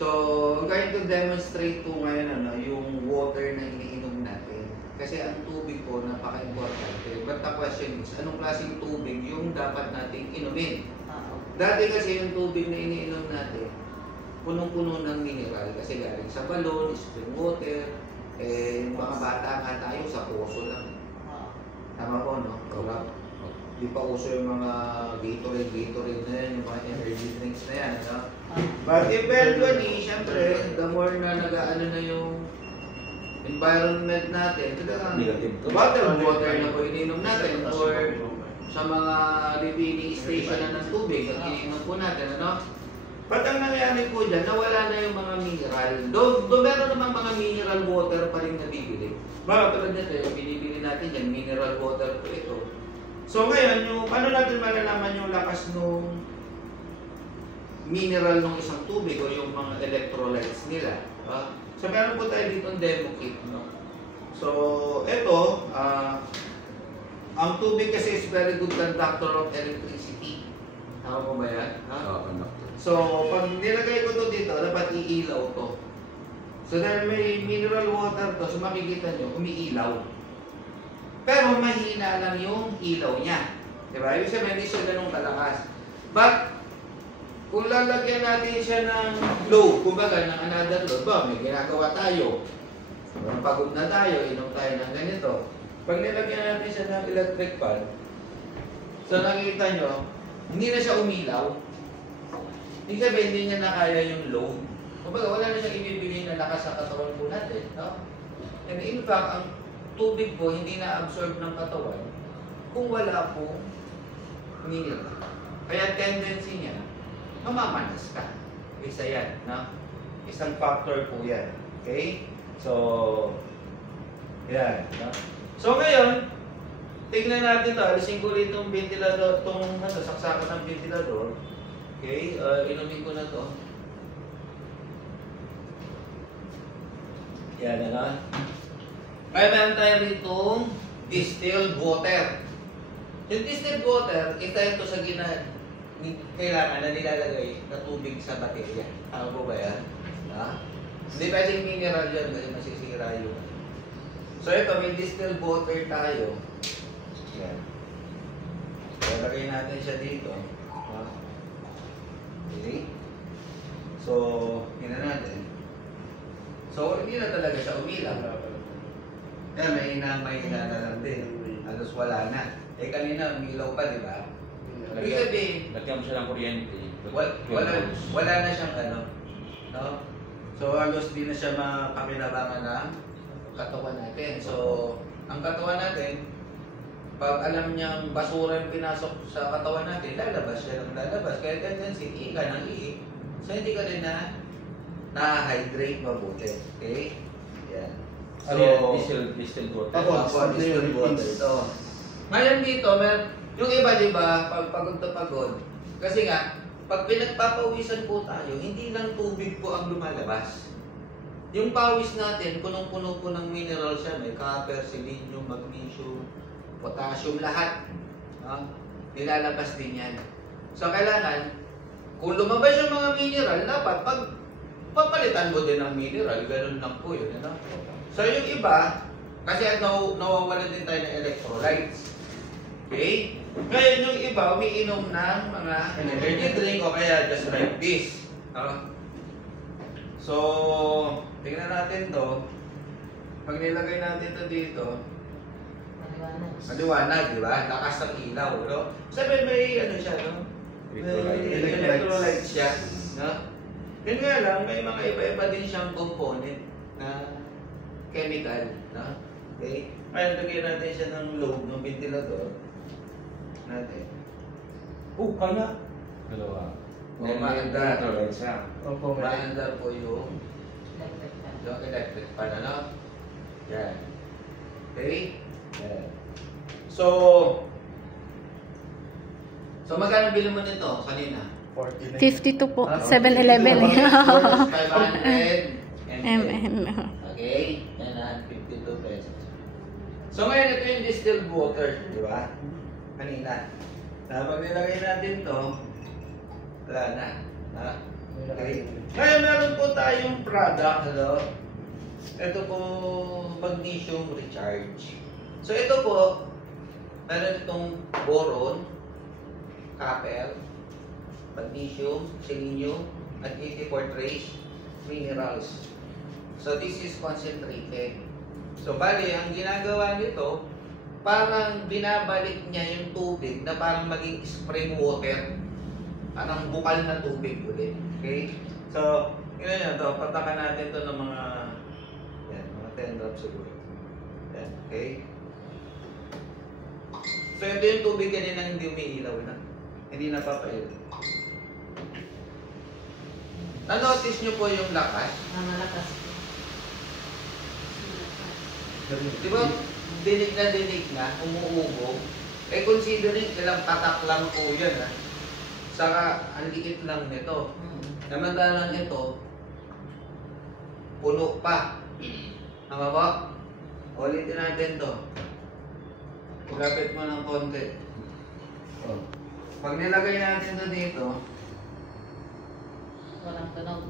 So, going to demonstrate po ngayon yung water na iniinom natin. Kasi ang tubig po, napaka-importante. But the question is, anong klaseng tubig yung dapat nating inumin? Dati kasi yung tubig na iniinom natin, punong-puno ng mineral. Kasi galing sa balon, spring water, yung mga bata nga tayo sa poso lang. Tama po, no? Wala. Di pa uso yung mga Gatorade na yan, yung mga energy drinks na yan, no? But eventually, syempre, the more na nag-ano na yung environment natin, talagang bottled water na po ininom natin or sa mga refilling station na ng tubig at ininom po natin, ano? But ang nangyari po dyan, nawala na yung mga mineral. Doon meron namang mga mineral water pa rin nabibili. Baka tulad nito, yung binibili natin dyan, mineral water po ito. So ngayon, yung, paano natin malalaman yung lakas nung mineral ng isang tubig o yung mga electrolytes nila? So meron po tayo dito ng demo kit. No? So ito, ang tubig kasi is very good conductor of electricity. Tama po ba yan? So pag nilagay ko to dito, dapat iilaw to. So dahil may mineral water to, so makikita nyo, umiilaw. Pero mahina lang yung ilaw niya. Diba? Ibig sabihin, hindi siya ganun kalakas. But, kung lalagyan natin siya ng load, kumbaga ng another load, ba, may ginagawa tayo. Pagod na tayo, inom tayo ng ganito. Pag nilagyan natin siya ng electric fan, so nakikita nyo, hindi na siya umilaw. Ibig sabihin, hindi niya na kaya yung load. Kumbaga, wala na siyang ibibigay na lakas sa katawan po natin. No? And in fact, ang tubig po hindi na-absorb ng katawan kung wala po mineral. Kaya tendency niya, mamamanas ka. Isa yan. No? Isang factor po yan. Okay? So, yan. No? So ngayon, tignan natin ito. Alisin ko rin itong ventilador, itong saksakan ng ventilador. Okay? Inumin ko na ito. Yan na. Kaya meron tayo rito distilled water. Yung distilled water, ito sa kailangan na nilalagay na tubig sa baterya. Tama po ba yan? Hindi pwedeng mineral yan kasi masisira yun. So ito, may distilled water tayo. Yan. Lalagay natin siya dito. Okay. So, yun na natin. So, hindi na talaga siya umilang. Yan, may na lang din. Halos wala na. Kanina, umilaw pa, di ba? Ibig sabihin, lagyan mo siya ng kuryente. Wala na siyang ano. No? So, halos di na siya makakinabangan ng katawan natin. So, ang katawan natin, pag alam niyang basura yung pinasok sa katawan natin, lalabas siya ng lalabas. Kaya tendency, iika ng iik. So, hindi ka rin na-hydrate mabuti. Okay? Yan. So, distilled water. Distilled water ito. Ngayon dito, yung iba, di ba, pag pagod na pagod, kasi nga, pag pinagpapawisan po tayo, hindi lang tubig po ang lumalabas. Yung pawis natin, punong-puno po ng mineral siya. May copper, selenium, magnesium, potassium, lahat. Nilalabas din yan. So, kailangan, kung lumabas yung mga mineral, dapat papalitan mo din ng mineral. Ganun lang po yun. Ano? So, yung iba, kasi nawawala din tayo ng electrolytes. Okay? Ngayon yung iba, umiinom ng mga energy drink o kaya just like this. So, tingnan natin to. Pag nilagay natin to dito, maliwanag, di ba? Lakas ng ilaw, no? Sabi may ano siya, no? May electrolytes siya, no? Yun nga lang, may mga iba-iba din siyang component na chemical, no? Okay? Ngayon, lagyan natin siya ng load ng ventilador natin. Kaya? Dalawa. Maandar. Siya. Maandar po yung electric fan, ano? Yan. Okay? Yan. So, magkano bilhin mo nito kanina? 52 po. 7-Eleven. 500 ml. Okay? Yan na, 52 pesos. So ngayon, ito yung distilled water, di ba? Kanina. Pag nilagay natin to, wala na. Okay? Ngayon, meron po tayong product, hello? Ito po, magnesium recharge. So ito po, meron itong boron, copper, magnesium, selenium, at 84 trace minerals. So this is concentrated. So bali, ang ginagawa nito, parang binabalik niya yung tubig na parang maging spring water. Parang bukal na tubig ulit. Okay? So, yun yan to. Patakan natin to ng mga 10 drops siguro. Yan. Okay? So, ito yung tubig kanina hindi umiilaw na. Hindi napapail. Na-notice nyo po yung lakas? Malakas. Di ba? Dinig na, umuugong. Eh, considering ilang patak lang po yan, ha? Saka, ang liit lang nito. Namantalang ito, puno pa. Tama ba? Ulitin natin to. Pagkapit mo ng konti. Oh. Pag nilagay natin to dito, Walang tunog.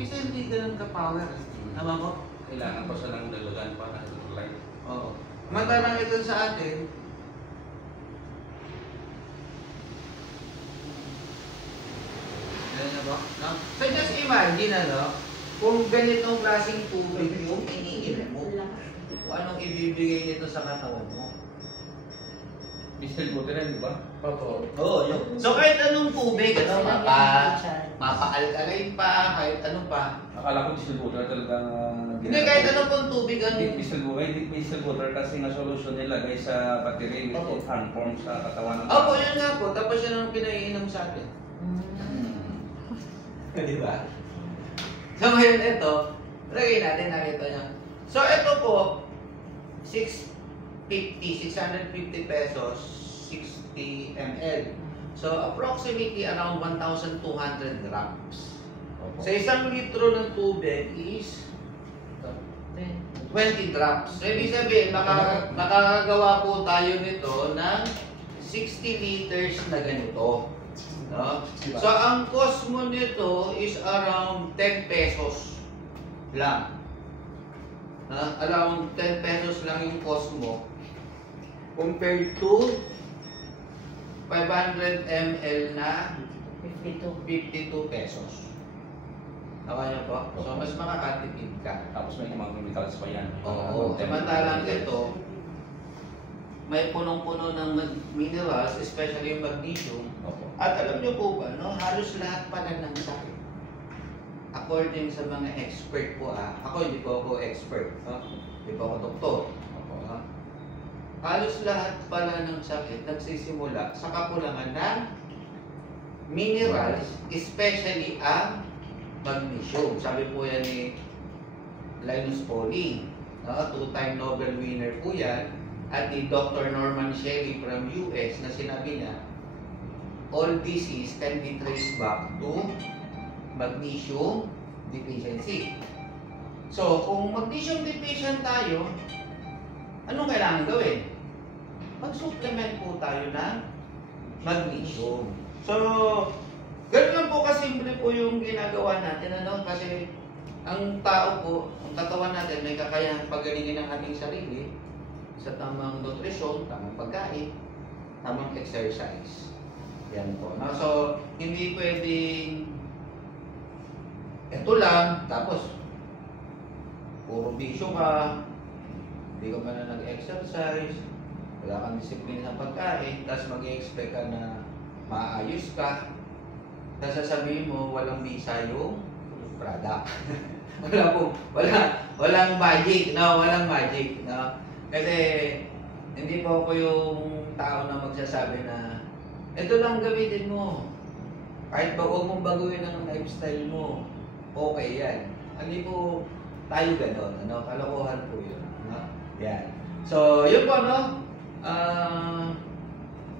bisa hindi ganun ka-power. Tama ba? Kailangan pa siya ng dalagan para light. Oo. Samantalang ito sa atin, ano ba? No? So just imagine, ano, kung ganitong klaseng tubig yung iniinom mo, kung anong ibibigay nito sa katawan mo. Distilled water yan, di ba? Oo. Oo, yun. So kahit anong tubig, ano, mapa-alkaline pa, kahit ano pa. Akala ko distilled water talagang Hindi, kahit anong pong tubig, ano. Distilled water, distilled water kasi nga solusyon nilagay sa battery which Opo. is unformed sa katawan ng Opo, yun nga po. Tapos yun ang pinaiinom sa akin. Di ba? So ngayon ito, lagay natin, nakita nyo. So ito po, 650 pesos, 60 ml. So approximately around 1,200 grams. Opo. Sa isang litro ng tubig is 20 drops. So ibig sabihin, makakagawa po tayo nito ng 60 liters na ganito. No? So ang cost mo nito is around 10 pesos lang. Around 10 pesos lang yung cost mo compared to 500 ml na 52 pesos. Nawa niyo po? So mas makakatipid ka. Tapos may mga chemicals pa yan. Oo. Samantalang ito, may punong-puno ng minerals, especially yung magnesium. Opo. At alam niyo po ba, no, halos lahat pala ng sakit. According sa mga expert po, ako hindi po ako expert, no? Hindi po ako doktor. Opo. Halos lahat pala ng sakit nagsisimula sa kakulangan ng minerals, especially ang magnesium. Sabi po yan ni Linus Pauling, no? 2-time Nobel winner po yan. At ni Dr. Norman Shelley from US na sinabi niya, all disease can be traced back to magnesium deficiency. So, kung magnesium deficient tayo, anong kailangan gawin? Mag-supplement po tayo ng magnesium. So, ganun lang po kasimple po yung ginagawa natin. Ano? Kasi ang tao po, ang katawan natin may kakayahang pagalingin ang ating sarili sa tamang nutrisyon, tamang pagkain, tamang exercise. Yan po. No? So, hindi pwedeng ito lang, tapos puro bisyo ka, hindi ka pa na nag-exercise, wala kang disiplina sa pagkain, tapos mag-expect ka na maayos ka, tapos sasabihin mo, walang bisa yung product. Walang magic, no? Walang magic, no? Kasi hindi po ako yung tao na magsasabi na ito lang gamitin mo. Kahit ba huwag mong baguhin ang lifestyle mo, okay yan. Hindi po tayo gano'n. Ano? Kalokohan po yun. No? Yan. So, yun po, no?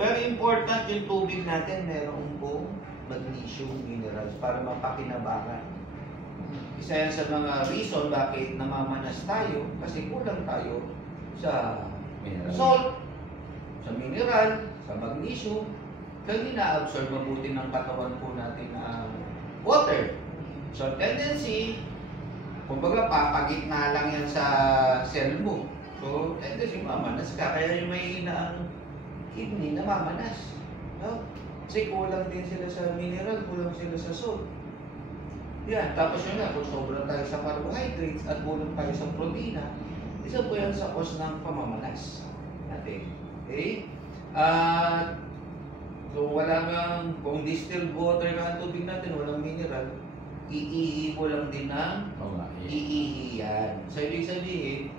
Very important yung tubig natin. Meron pong magnesium minerals para mapakinabangan. Isa yan sa mga reason bakit namamanas tayo kasi kulang tayo sa salt, sa mineral, sa magnesium, kaya ina-absorb mabuti ng katawan po natin ang water. So, tendency, kumbaga papagitna lang yan sa cell mo. So, tendency mamanas ka. Kaya yung may ang kidney namamanas. No? Kasi kulang din sila sa mineral, kulang sila sa salt. Yan. Tapos yun nga, kung sobrang tayo sa carbohydrates at kulang tayo sa protina, isa po yan sa cause ng pamamanas natin. Okay? At kung distilled water na ang tubig natin, walang mineral, iihi mo lang din ng iihi yan. So, ibig sabihin,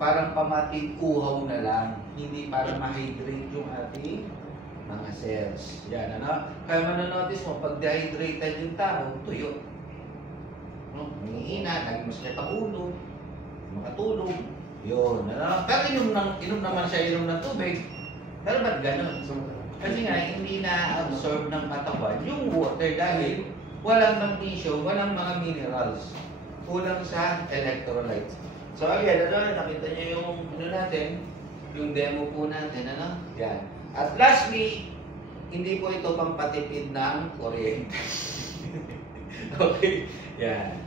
parang pamatig uhaw na lang, hindi para ma-hydrate yung ating mga cells. Yan, ano? Kaya mananotice mo, pag dehydrated yung tao, tuyo. No? Hihina, lagi mas ang ulo, makatulog, yun, ano? Pero inom naman siya ng tubig. Pero ba't ganun? Kasi nga, hindi na-absorb ng katawan yung water dahil walang magnesium, walang mga minerals. Kulang sa electrolytes. So again, nakita niyo yung natin, yung demo po natin, ano? Yan. At lastly, hindi po ito pampatipid ng kuryente. Okay? Yan.